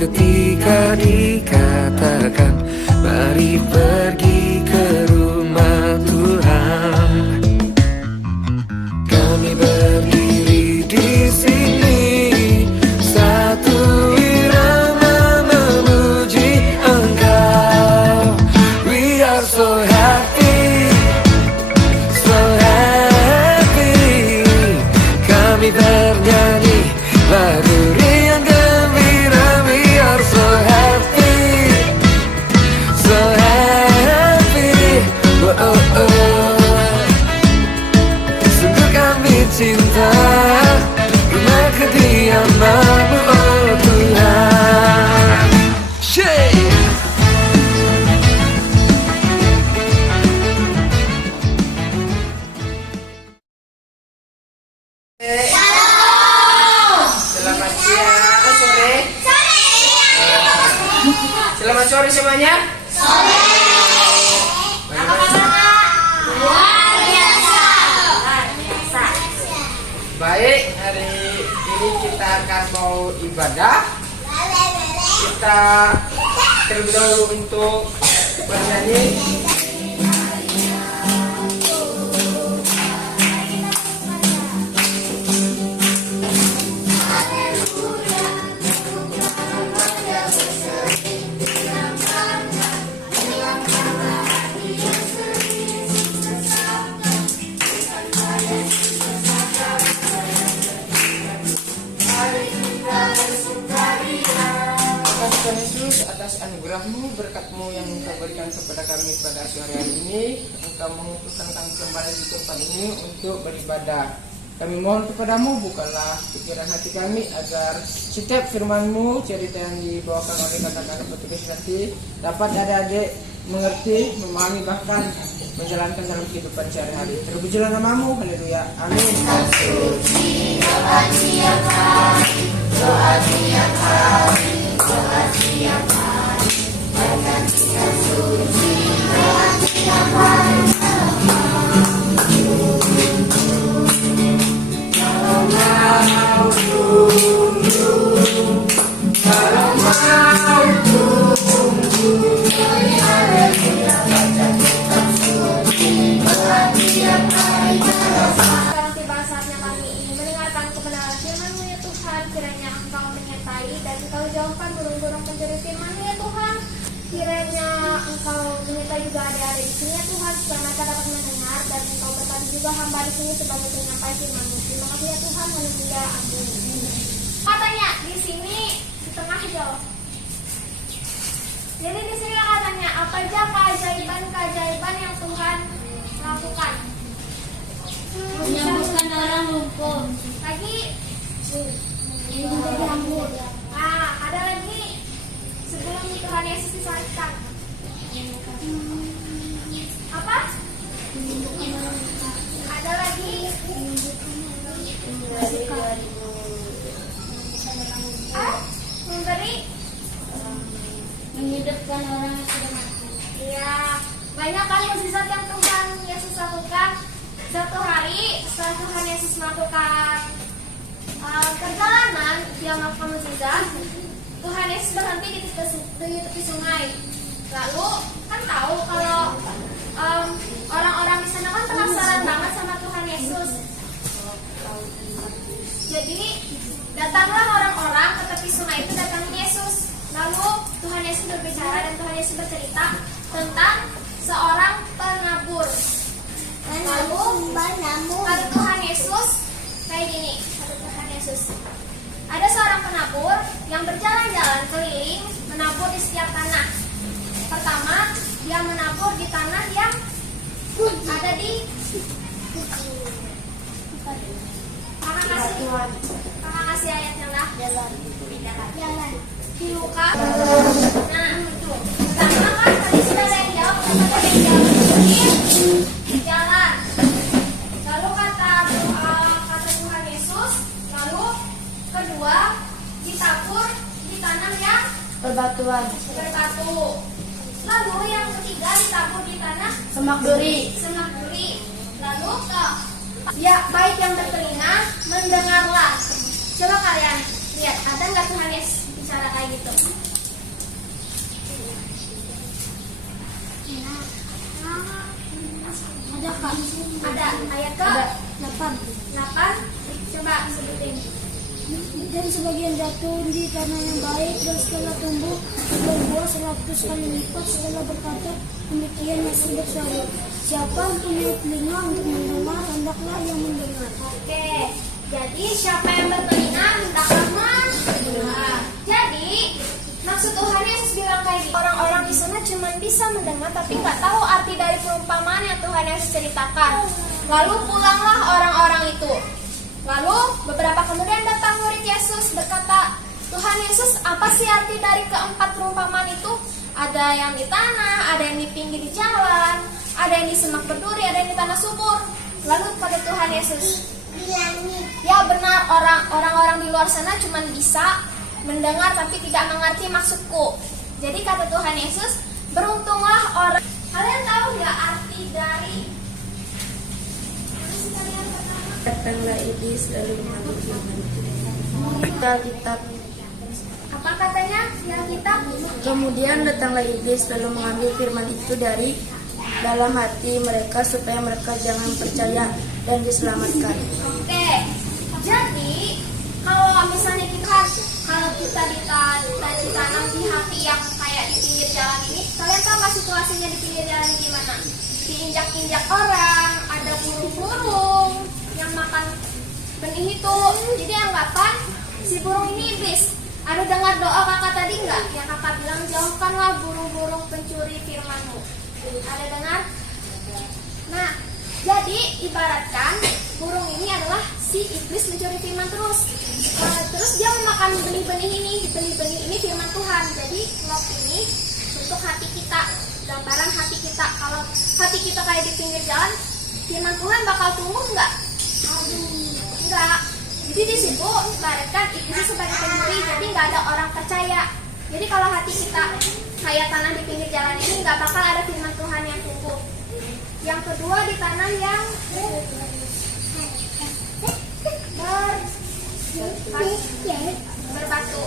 seketika dikatakan, mari pergi ke rumah Tuhan. Kami berdiri di sini, satu irama memuji Engkau. We are so happy, so happy. Kami bernyanyi lagu riang gembira. We are so happy, so happy. Oh, oh, oh. Sungguh kami cinta rumah kediaman-Mu, oh Tuhan. Shake. Selamat siang, sore. Selamat sore semuanya. Apa kabar? Luar biasa. Baik, hari ini kita akan mau ibadah. Kita terlebih dahulu untuk bernyanyi. Tuhan Yesus, atas anugerah-Mu, berkat-Mu yang Engkau berikan kepada kami pada sore hari ini, Engkau mengutuskan kami kembali di tempat ini untuk beribadah. Kami mohon kepadamu, bukalah pikiran hati kami agar setiap firman-Mu, cerita yang dibawakan oleh kata-kata petugas nanti dapat adik-adik mengerti, memahami, bahkan menjalankan dalam kehidupan sehari-hari. Terpujilah nama-Mu, haleluya, amin. Sekarang tiba saatnya kami ingin mendengarkan kebenaran firman-Mu ya Tuhan. Kiranya Engkau menyertai dan Engkau jauhkan burung-burung pencuri firman-Mu ya Tuhan. Kiranya Engkau menyertai juga adik-adik di sini ya Tuhan, supaya mereka dapat mendengar, dan Engkau berkati juga hamba di sini sebagai penyampai firman-Mu. Terima kasih ya Tuhan, haleluya, amin. Katanya di sini di tengah jauh. Jadi di sini katanya, apa aja keajaiban yang Tuhan lakukan? Menyembuhkan orang lumpuh. Lagi Yang menjadi hambur. ada lagi sebelum Tuhan Yesus disalibkan. Apa? Ada lagi memberi Menghidupkan orang yang sudah mati. ya banyak kan mukjizat yang Tuhan Yesus lakukan. Satu hari setelah Tuhan Yesus melakukan perjalanan, dia melakukan mukjizat. Tuhan Yesus berhenti di tepi sungai. Lalu kan tahu kalau orang-orang di sana kan penasaran banget sama Tuhan Yesus. Jadi datanglah orang-orang ke tepi sungai itu, datangin Yesus. Lalu Tuhan Yesus berbicara dan Tuhan Yesus bercerita tentang seorang penabur. Lalu kata Tuhan Yesus kayak gini, kata Tuhan Yesus, ada seorang penabur yang berjalan-jalan keliling menabur di setiap tanah. Pertama, dia menabur di tanah yang ada di kakak kasih ayatnya lah. Jalan. Di Lukas. Nah, itu. Pertama kan tadi sudah ada yang jawab, ada yang jawab di jalan. Lalu kata Tuhan Yesus, lalu kedua ditabur di tanah yang Berbatu. Lalu yang ketiga ditabur di tanah Semak duri. Lalu ya baik yang bertelinga mendengarlah. Coba kalian lihat, ada nggak Tuhan Yesus bicara kayak gitu. Ada Kak. Ada ayat ke 8. 8. Coba sebutin. Dan sebagian jatuh di tanah yang baik dan setelah tumbuh berbuah 100 kali lipat. Setelah berkata demikian Yesus berseru, siapa yang punya telinga untuk mendengar, hendaklah yang mendengar. Oke, jadi siapa yang bertelinga hendaklah mendengar. Jadi maksud Tuhan Yesus bilang kayak gini, orang-orang di sana cuma bisa mendengar tapi nggak tahu arti dari perumpamaan yang Tuhan Yesus ceritakan. Lalu pulanglah orang-orang itu. Lalu beberapa kemudian datang murid Yesus berkata, Tuhan Yesus, apa sih arti dari keempat perumpamaan itu? Ada yang di tanah, ada yang di pinggir jalan, ada yang di semak berduri, ada yang di tanah subur. Lalu pada Tuhan Yesus, ya benar, orang-orang di luar sana cuma bisa mendengar tapi tidak mengerti maksudku. Jadi kata Tuhan Yesus, beruntunglah orang. Kalian tahu nggak arti dari Datanglah iblis lalu mengambil firman kitab. apa katanya yang kita? Kemudian datanglah iblis lalu mengambil firman itu dari dalam hati mereka supaya mereka jangan percaya dan diselamatkan. Oke, jadi kalau misalnya kalau kita ditanam di hati yang kayak di pinggir jalan ini, kalian tahu nggak situasinya di pinggir jalan ini gimana? Diinjak-injak orang, ada burung-burung yang makan benih itu. Jadi anggapan si burung ini iblis. Ada dengar doa kakak tadi nggak? Yang kakak bilang jauhkanlah burung-burung pencuri firman-Mu. Ada dengar? Nah, jadi ibaratkan burung ini adalah si iblis mencuri firman terus. Terus dia memakan benih-benih ini firman Tuhan. Jadi log ini untuk hati kita, gambaran hati kita. Kalau hati kita kayak di pinggir jalan, firman Tuhan bakal tumbuh nggak? Enggak. Jadi di situ ibaratkan iblis sebagai pencuri, jadi nggak ada orang percaya. Jadi kalau hati kita kayak tanah di pinggir jalan ini, nggak bakal ada firman Tuhan yang tumbuh. Yang kedua di tanah yang berbatu.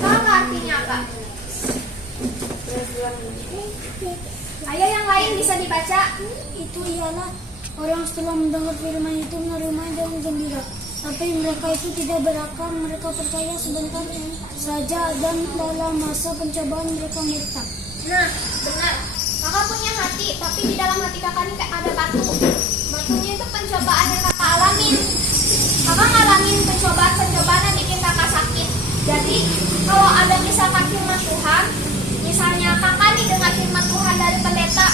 Tahu nggak artinya apa? Ayo yang lain bisa dibaca. Itu ialah orang setelah mendengar firman itu menerimanya dengan gembira. Tapi mereka itu tidak berakar, mereka percaya sebentar saja dan dalam masa pencobaan mereka murtad. Nah, benar. Kakak punya hati, tapi di dalam hati kakak ini kayak ada batu. Batunya itu pencobaan yang kakak alamin. Kakak ngalamin pencobaan yang bikin kakak sakit. Jadi, kalau ada misalkan firman Tuhan, misalnya kakak nih dengar firman Tuhan dari pendeta,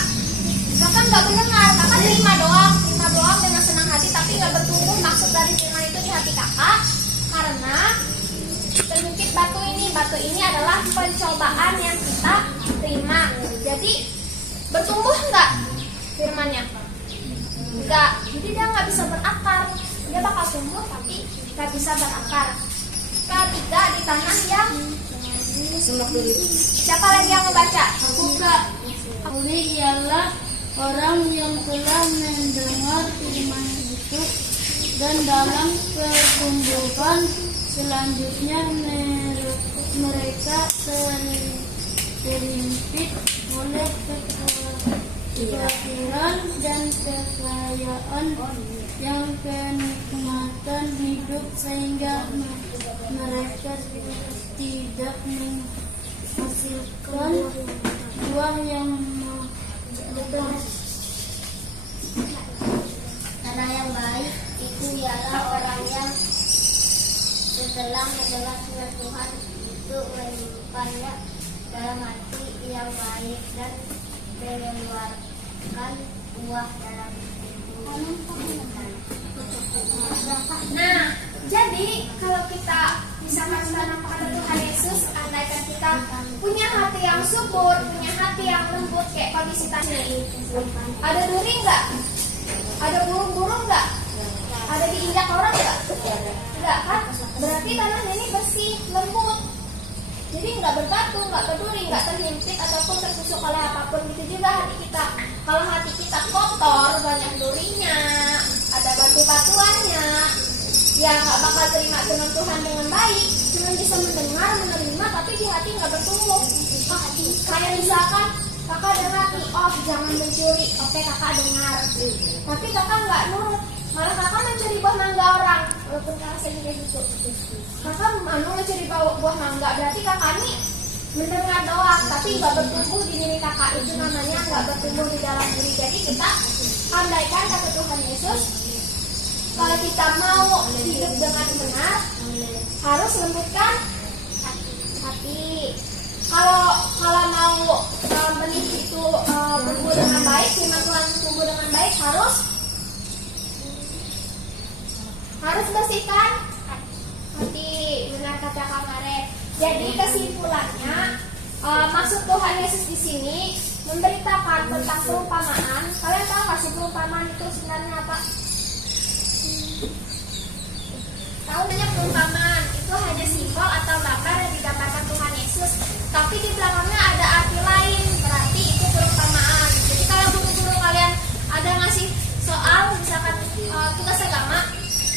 kakak nggak mendengar, kakak terima doang dengan senang hati, tapi nggak bertumbuh maksud dari firman itu di hati kakak, karena terjepit batu ini adalah pencobaan yang kita terima. Jadi bertumbuh nggak firmannya? Enggak, jadi dia nggak bisa berakar. Dia bakal tumbuh tapi nggak bisa berakar. Ketiga di tanah yang Semak dulu. siapa lagi yang membaca? Buka. Ini ialah orang yang telah mendengar firman itu dan dalam pertumbuhan selanjutnya mereka terhimpit oleh kekhawatiran dan kekayaan yang kenikmatan hidup sehingga mereka tidak menghasilkan buah yang Tanah yang baik itu ialah orang yang setelah mendengar firman Tuhan itu menyimpannya dalam hati yang baik dan mengeluarkan buah dalam kehidupan. Nah, jadi kalau kita misalkan tanam pada Tuhan Yesus, andaikan kita punya hati yang subur, punya hati yang lembut kayak kondisi tadi, ada duri nggak? Ada burung-burung nggak? Ada diinjak orang nggak? Nggak kan? Berarti tanahnya ini bersih, lembut. Jadi nggak berbatu, nggak berduri, nggak terhimpit ataupun tertusuk oleh apapun. Gitu juga hati kita. Kalau hati kita kotor, banyak durinya, ada batu-batuannya, ya nggak bakal terima firman Tuhan dengan baik, cuma bisa bisa mendengar, menerima, tapi di hati nggak bertumbuh. Kayak misalkan kakak dengar nih, oh jangan mencuri, oke kakak dengar, tapi kakak nggak nurut, malah kakak mencuri buah mangga orang, walaupun kakak sendiri kayak gitu. Kakak mencuri buah mangga, berarti kakak nih mendengar doang, tapi nggak bertumbuh di diri kakak. Itu namanya nggak bertumbuh di dalam diri. Jadi kita andaikan kata Tuhan Yesus, kalau kita mau hidup dengan benar, harus lembutkan hati. Kalau mau benih itu tumbuh dengan baik, firman Tuhan tumbuh dengan baik, harus bersihkan hati. Benar kata Kak Mare. Jadi kesimpulannya, maksud Tuhan Yesus di sini memberitakan tentang perumpamaan. Kalian tahu nggak sih perumpamaan itu sebenarnya apa? Tahu banyak perumpamaan itu hanya simbol atau gambar yang digambarkan Tuhan Yesus, tapi di belakangnya ada arti lain, berarti itu perumpamaan. Jadi kalau guru-guru kalian ada ngasih soal, misalkan tugas agama,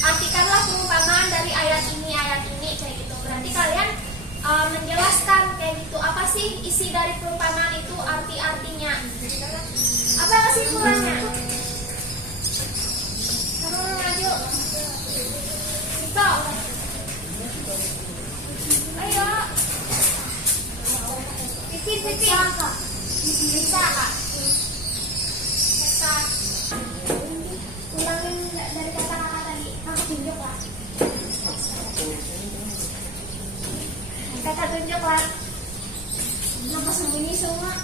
artikanlah perumpamaan dari ayat ini kayak gitu. Berarti kalian menjelaskan kayak gitu, apa sih isi dari perumpamaan itu, arti-artinya. Apa kesimpulannya? Kamu maju. Stop. Ayo. Pipin. Bisa kak. Ulangin dari kata-kata tadi. Aku tunjuk lah. Kata tunjuk lah. Kenapa sembunyi semua?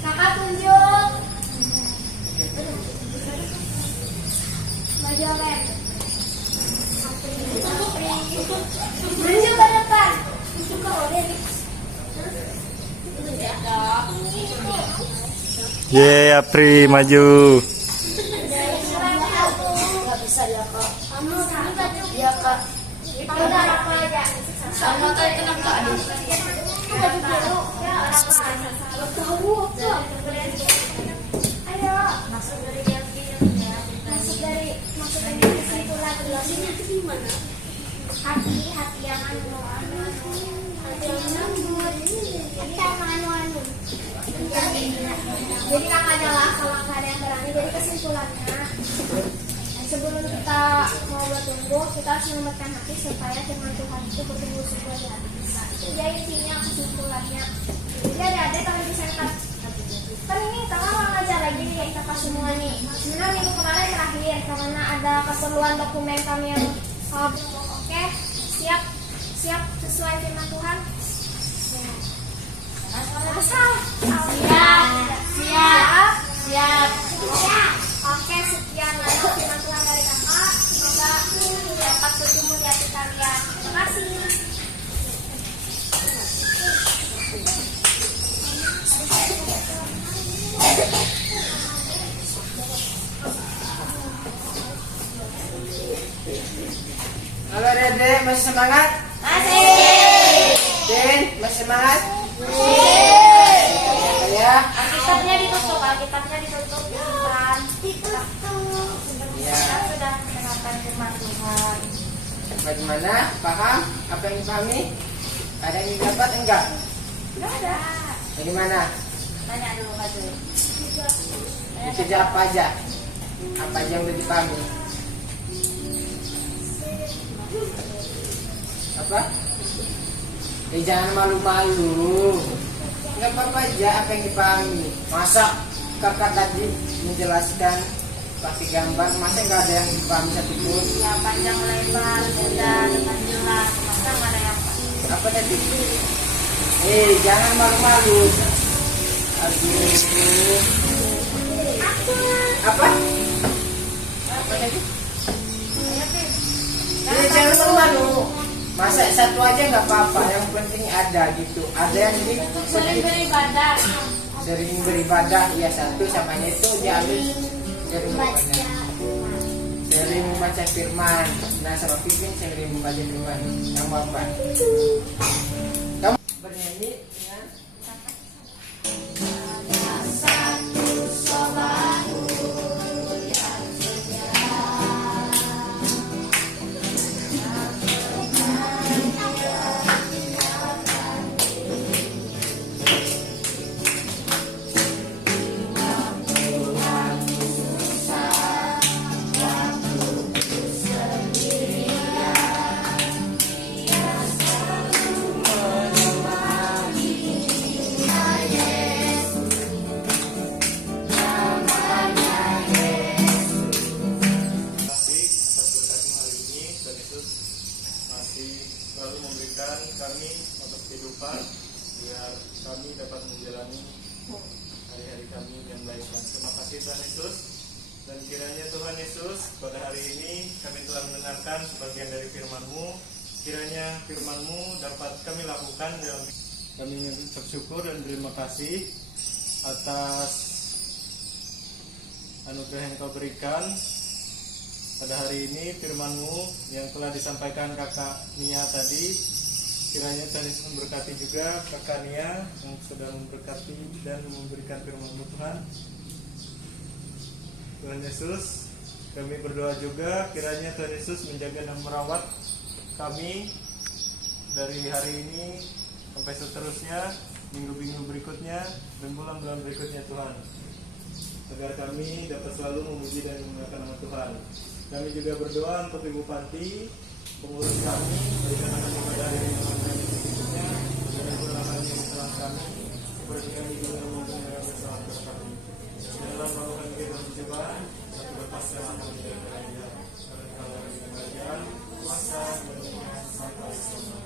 Kakak tunjuk. Maju Ren. Maju ke depan. Ye, Apri maju. Ya kak. Udah apa aja. Sama kayak kenapa aduh. Ayo. Masuk dari kesimpulan gimana? Hati yang anu. Jadi kakaknya lah kalau nggak ada yang berani. Jadi kesimpulannya, sebelum kita mau bertumbuh, kita harus menyelamatkan hati supaya firman Tuhan itu bertumbuh subur di hati kita. Jadi intinya kesimpulannya. Jadi adik-adik kalau bisa kan ini kita mau ngajar lagi nih kita pas semua nih. Sebenarnya minggu kemarin terakhir karena ada keperluan dokumen kami yang oke, siap sesuai firman Tuhan. Siap. Oke, sekian lagi firman Tuhan dari kakak. Semoga dapat bertumbuh di hati kalian. Terima kasih. Halo Dede, masih semangat? Masih. Den, masih semangat? Masih. Ya. Alkitabnya ditutup kan? Ditutup. Ya. Kita sudah mendengarkan firman Tuhan. Bagaimana? Paham? Apa yang dipahami? Ada yang didapat enggak? Enggak ada. Bagaimana? Tanya dulu Kak Joy. Dikejar apa aja? Apa aja yang udah dipahami? Apa? Jangan malu-malu. Nggak apa-apa aja apa yang dipahami. Masa kakak tadi menjelaskan pakai gambar, masa nggak ada yang dipahami satupun? Ya panjang lebar, beda dengan jelas. Masa nggak ada yang Apa tadi? Jangan malu-malu. Aduh. Apa? Apa tadi? Jangan malu-malu. Masa satu aja nggak apa-apa, yang penting ada gitu. Ada yang sering beribadah. sering beribadah, ya satu samanya itu diambil sering beribadah. Sering membaca firman. Nah sama Pipin sering membaca firman. Yang apa? Kamu bernyanyi dengan kiranya Tuhan Yesus, pada hari ini kami telah mendengarkan sebagian dari firman-Mu. Kiranya firman-Mu dapat kami lakukan dalam kami bersyukur dan terima kasih atas anugerah yang Kau berikan pada hari ini. Firman-Mu yang telah disampaikan Kakak Nia tadi, kiranya Tuhan Yesus memberkati juga Kakak Nia yang sudah memberkati dan memberikan firman-Mu Tuhan. Tuhan Yesus, kami berdoa juga kiranya Tuhan Yesus menjaga dan merawat kami dari hari ini sampai seterusnya, minggu-minggu berikutnya, dan bulan-bulan berikutnya Tuhan, agar kami dapat selalu memuji dan memuliakan nama Tuhan. Kami juga berdoa untuk Ibu Panti, pengurus kami, berikan anak ibadah dari kami berikutnya, dan berlahan yang telah kami, seperti kami juga mengenai bersama kami. Dalam melakukan kehidupan percobaan, satu lepas yang akan menjadi kerajaan. Karena kalau kita kerajaan, kuasa dan sampai semua.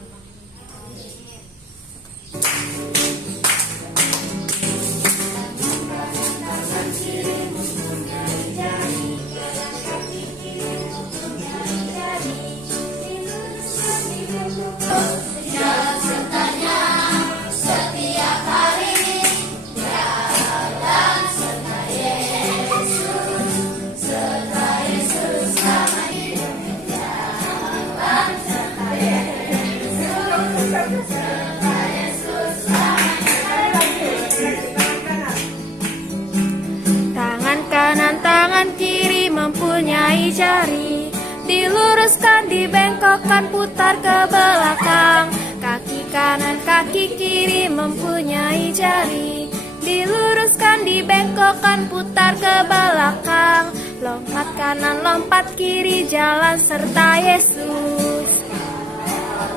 Tangan kanan, tangan kiri mempunyai jari, diluruskan, dibengkokkan, putar ke belakang. Kaki kanan, kaki kiri mempunyai jari, diluruskan, dibengkokkan, putar ke belakang. Lompat kanan, lompat kiri, jalan serta Yesus.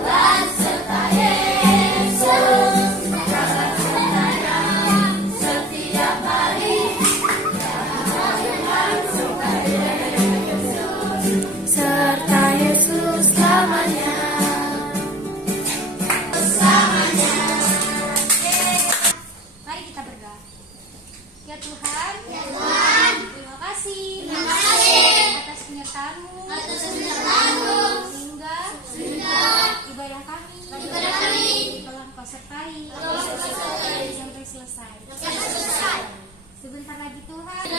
Jalan serta Yesus. Serta Yesus selamanya. Mari kita berdoa. Ya Tuhan, terima kasih atas penyertaan-Mu, sehingga ibadah kami telah Kau sertai sampai selesai. Sebentar lagi Tuhan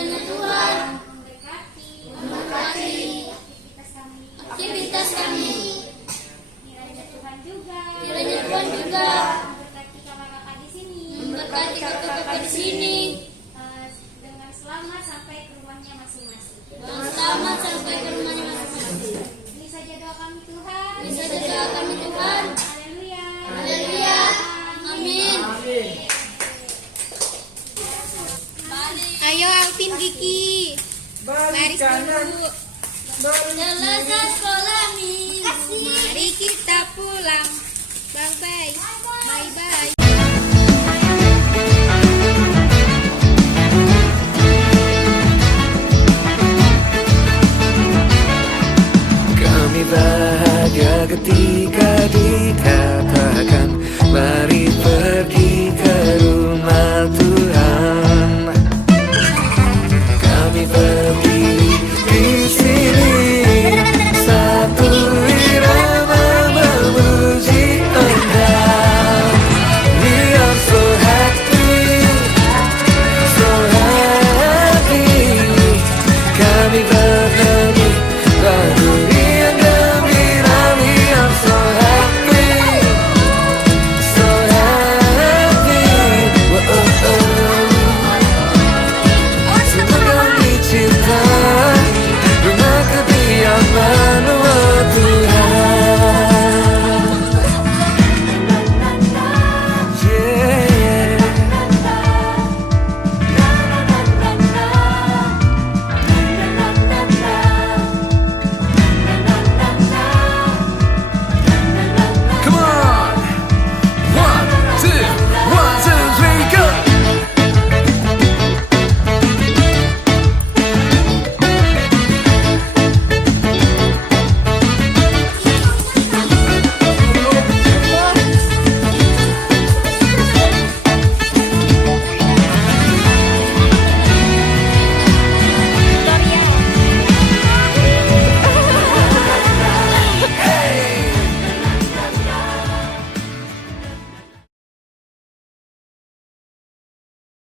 memberkati aktivitas kami. Kiranya Tuhan juga memberkati kakak-kakak di sini. Dengan selamat sampai ke rumahnya masing-masing. Ini saja doa kami Tuhan. Haleluya. Amin. Ayo Alvin, Kiki, baris dulu. Selesai sekolah minggu, mari kita pulang. Bye bye. Kami bahagia ketika di